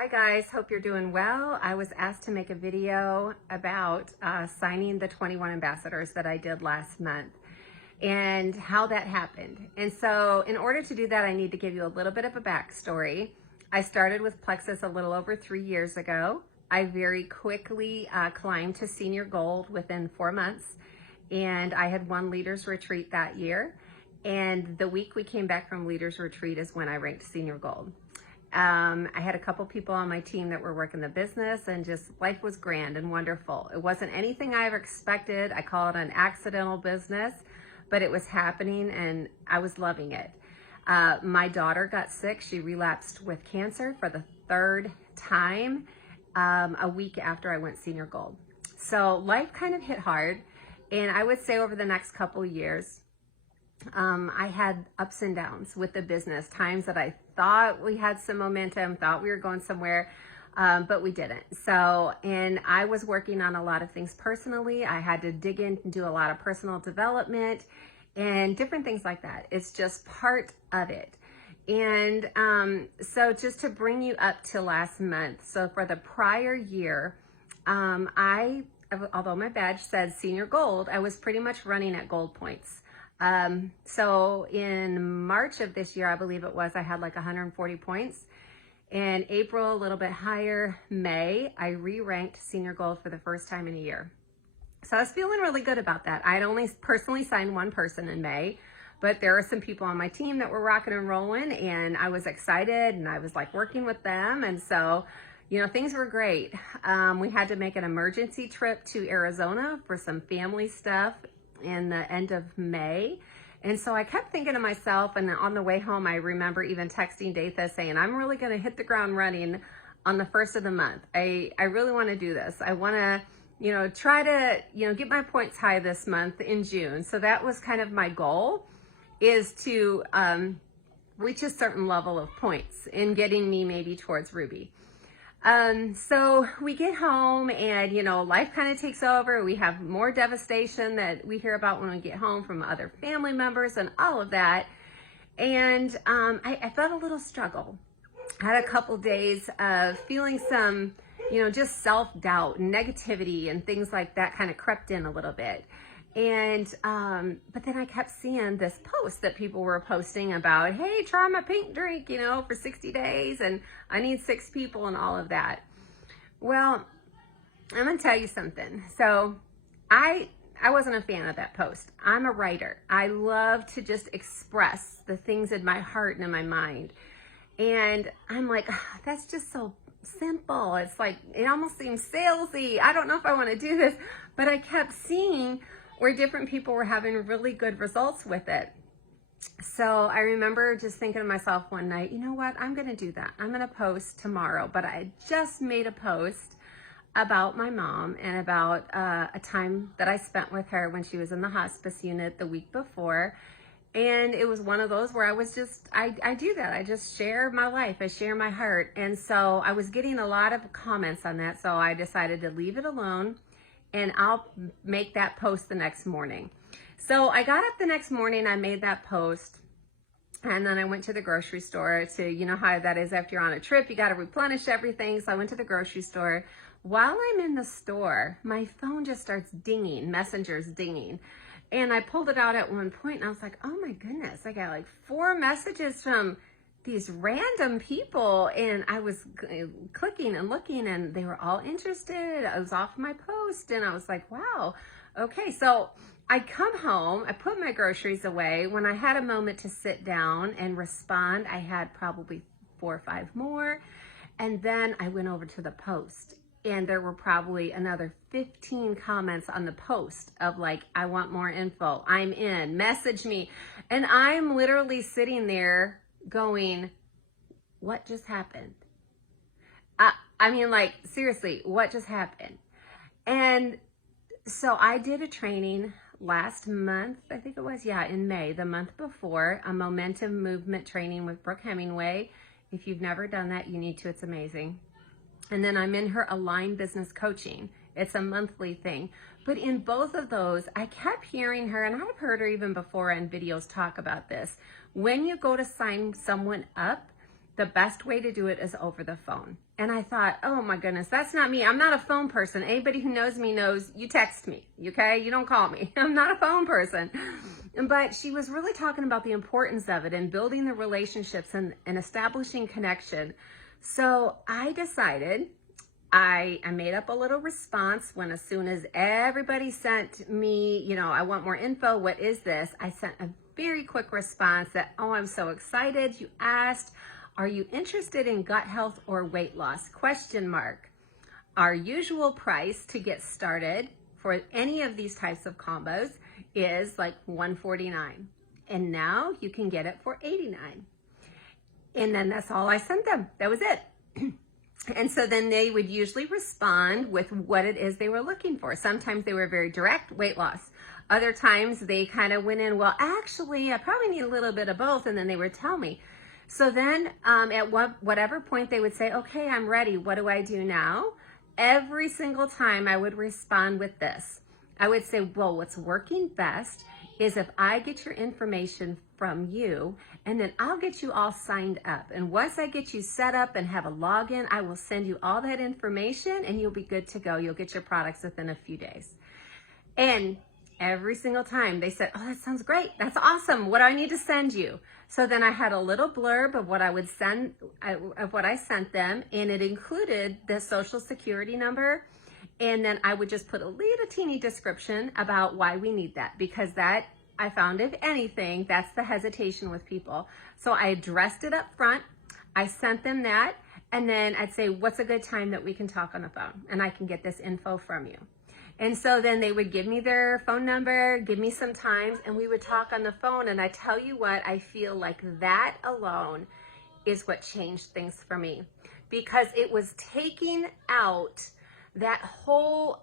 Hi guys, hope you're doing well. I was asked to make a video about signing the 21 ambassadors that I did last month and how that happened. And so in order to do that, I need to give you a little bit of a backstory. I started with Plexus a little over 3 years ago. I very quickly climbed to senior gold within 4 months, and I had won Leaders Retreat that year. And the week we came back from Leaders Retreat is when I ranked senior gold. I had a couple people on my team that were working the business, and just life was grand and wonderful. It wasn't anything I ever expected. I call it an accidental business, but it was happening and I was loving it. My daughter got sick. She relapsed with cancer for the third time a week after I went senior gold. So life kind of hit hard. And I would say over the next couple years, I had ups and downs with the business, times that I thought we had some momentum, thought we were going somewhere, but we didn't. So, and I was working on a lot of things personally. I had to dig in and do a lot of personal development and different things like that. It's just part of it. And so just to bring you up to last month, so for the prior year, although my badge said senior gold, I was pretty much running at gold points. So in March of this year, I believe it was, I had like 140 points. In April, a little bit higher. May, I re-ranked senior gold for the first time in a year. So I was feeling really good about that. I had only personally signed one person in May, but there were some people on my team that were rocking and rolling, and I was excited, and I was like working with them. And so, you know, things were great. We had to make an emergency trip to Arizona for some family stuff in the end of May. And so I kept thinking to myself, and on the way home, I remember even texting Datha saying, I'm really going to hit the ground running on the first of the month. I really want to do this. I want to, you know, try to, you know, get my points high this month in June. So that was kind of my goal, is to reach a certain level of points in getting me maybe towards Ruby. So we get home and, you know, life kind of takes over. We have more devastation that we hear about when we get home from other family members and all of that. And I felt a little struggle. I had a couple days of feeling some, you know, just self-doubt and negativity and things like that kind of crept in a little bit. And, but then I kept seeing this post that people were posting about, hey, try my pink drink, you know, for 60 days and I need 6 people and all of that. Well, I'm going to tell you something. So I wasn't a fan of that post. I'm a writer. I love to just express the things in my heart and in my mind. And I'm like, that's just so simple. It's like, it almost seems salesy. I don't know if I want to do this, but I kept seeing where different people were having really good results with it. So I remember just thinking to myself one night, you know what, I'm going to do that. I'm going to post tomorrow. But I just made a post about my mom and about a time that I spent with her when she was in the hospice unit the week before. And it was one of those where I was just, I do that. I just share my life. I share my heart. And so I was getting a lot of comments on that. So I decided to leave it alone, and I'll make that post the next morning. So I got up the next morning, I made that post, and then I went to the grocery store to, you know how that is after you're on a trip, you got to replenish everything. So I went to the grocery store. While I'm in the store, my phone just starts dinging, Messenger's dinging. And I pulled it out at one point and I was like, oh my goodness, I got like 4 messages from these random people, and I was clicking and looking, and they were all interested. I was off my post, and I was like, wow, okay. So I come home, I put my groceries away. When I had a moment to sit down and respond, I had probably 4 or 5 more. And then I went over to the post, and there were probably another 15 comments on the post of like, I want more info, I'm in, message me. And I'm literally sitting there going, what just happened? I mean, like, seriously, what just happened? And so I did a training last month, I think it was, yeah, in May, the month before, a momentum movement training with Brooke Hemingway. If you've never done that, you need to, it's amazing. And then I'm in her Align Business Coaching. It's a monthly thing. But in both of those, I kept hearing her, and I've heard her even before in videos talk about this. When you go to sign someone up, the best way to do it is over the phone. And I thought, oh my goodness, that's not me. I'm not a phone person. Anybody who knows me knows you text me, okay? You don't call me. I'm not a phone person. But she was really talking about the importance of it and building the relationships and establishing connection. So I decided, I made up a little response when, as soon as everybody sent me, you know, I want more info, what is this? I sent a very quick response that, oh, I'm so excited. You asked, are you interested in gut health or weight loss? Question mark. Our usual price to get started for any of these types of combos is like $149. And now you can get it for $89. And then that's all I sent them. That was it. And so then they would usually respond with what it is they were looking for. Sometimes they were very direct, weight loss. Other times they kind of went in, well, actually, I probably need a little bit of both. And then they would tell me. So then at whatever point they would say, okay, I'm ready. What do I do now? Every single time I would respond with this. I would say, well, what's working best is if I get your information from you, and then I'll get you all signed up. And once I get you set up and have a login, I will send you all that information and you'll be good to go. You'll get your products within a few days. And every single time they said, oh, that sounds great. That's awesome. What do I need to send you? So then I had a little blurb of what I would send, of what I sent them, and it included the social security number. And then I would just put a little teeny description about why we need that, because that, I found, if anything, that's the hesitation with people. So I addressed it up front. I sent them that, and then I'd say, what's a good time that we can talk on the phone and I can get this info from you? And so then they would give me their phone number, give me some times, and we would talk on the phone. And I tell you what, I feel like that alone is what changed things for me, because it was taking out that whole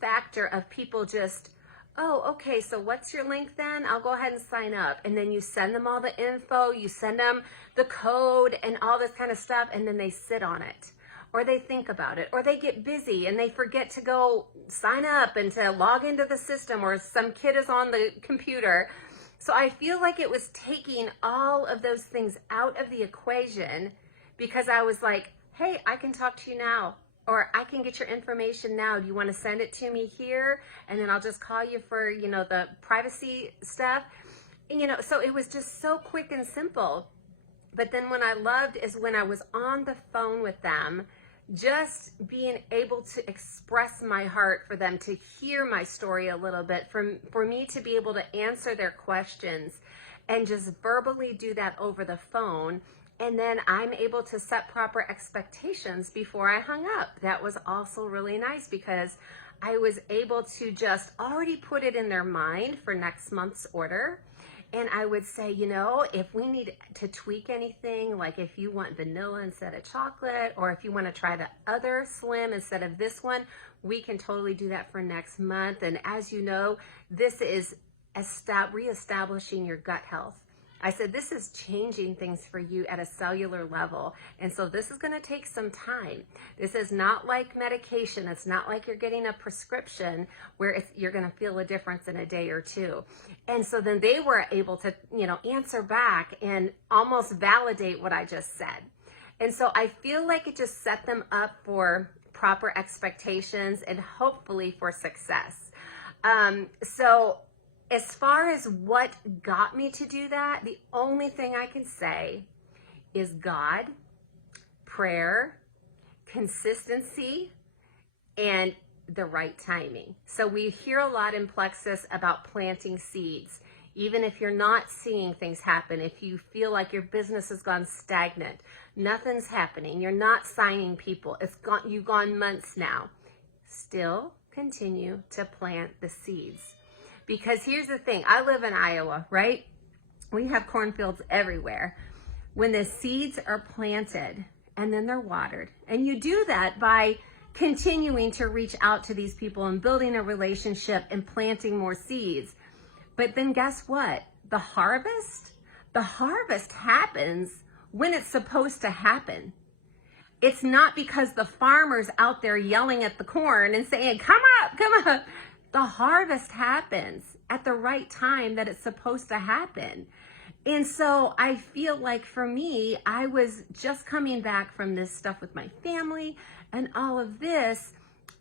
factor of people just, oh, okay, so what's your link then? I'll go ahead and sign up. And then you send them all the info, you send them the code and all this kind of stuff, and then they sit on it, or they think about it, or they get busy and they forget to go sign up and to log into the system, or some kid is on the computer. So I feel like it was taking all of those things out of the equation, because I was like, hey, I can talk to you now. Or I can get your information now. Do you want to send it to me here? And then I'll just call you for, you know, the privacy stuff. And, you know, so it was just so quick and simple. But then what I loved is when I was on the phone with them, just being able to express my heart for them, to hear my story a little bit, for me to be able to answer their questions and just verbally do that over the phone. And then I'm able to set proper expectations before I hung up. That was also really nice, because I was able to just already put it in their mind for next month's order. And I would say, you know, if we need to tweak anything, like if you want vanilla instead of chocolate, or if you want to try the other slim instead of this one, we can totally do that for next month. And as you know, this is reestablishing your gut health. I said, this is changing things for you at a cellular level. And so this is going to take some time. This is not like medication. It's not like you're getting a prescription where you're going to feel a difference in a day or two. And so then they were able to, you know, answer back and almost validate what I just said. And so I feel like it just set them up for proper expectations and hopefully for success. So as far as what got me to do that, the only thing I can say is God, prayer, consistency, and the right timing. So we hear a lot in Plexus about planting seeds. Even if you're not seeing things happen, if you feel like your business has gone stagnant, nothing's happening, you're not signing people, you've gone months now, still continue to plant the seeds. Because here's the thing, I live in Iowa, right? We have cornfields everywhere. When the seeds are planted and then they're watered, and you do that by continuing to reach out to these people and building a relationship and planting more seeds. But then guess what? The harvest happens when it's supposed to happen. It's not because the farmer's out there yelling at the corn and saying, come up, come up. The harvest happens at the right time that it's supposed to happen. And so I feel like for me, I was just coming back from this stuff with my family and all of this.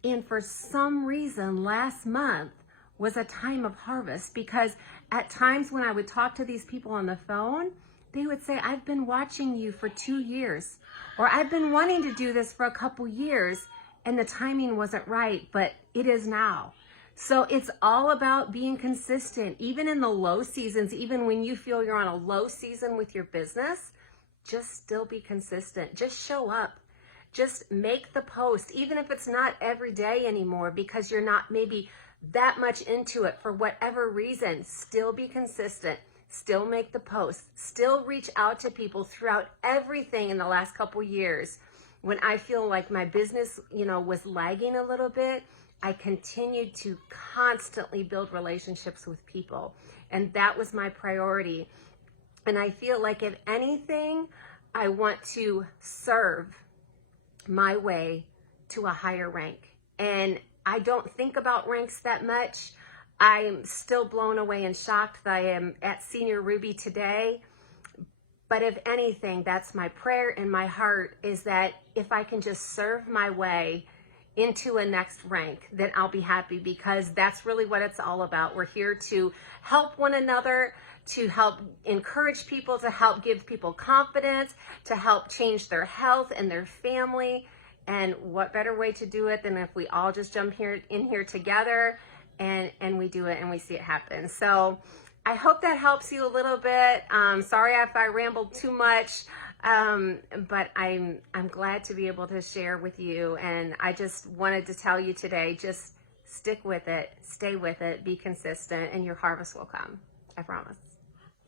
And for some reason, last month was a time of harvest, because at times when I would talk to these people on the phone, they would say, I've been watching you for 2 years, or I've been wanting to do this for a couple years, and the timing wasn't right, but it is now. So it's all about being consistent, even in the low seasons, even when you feel you're on a low season with your business, just still be consistent. Just show up. Just make the post, even if it's not every day anymore, because you're not maybe that much into it for whatever reason. Still be consistent. Still make the post. Still reach out to people throughout everything in the last couple years. When I feel like my business, was lagging a little bit, I continued to constantly build relationships with people. And that was my priority. And I feel like if anything, I want to serve my way to a higher rank. And I don't think about ranks that much. I'm still blown away and shocked that I am at Senior Ruby today. But if anything, that's my prayer in my heart, is that if I can just serve my way into a next rank, then I'll be happy, because that's really what it's all about. We're here to help one another, to help encourage people, to help give people confidence, to help change their health and their family. And what better way to do it than if we all just jump in here together and we do it and we see it happen. So I hope that helps you a little bit. Sorry if I rambled too much, but I'm glad to be able to share with you. And I just wanted to tell you today, just stick with it, stay with it, be consistent, and your harvest will come. I promise.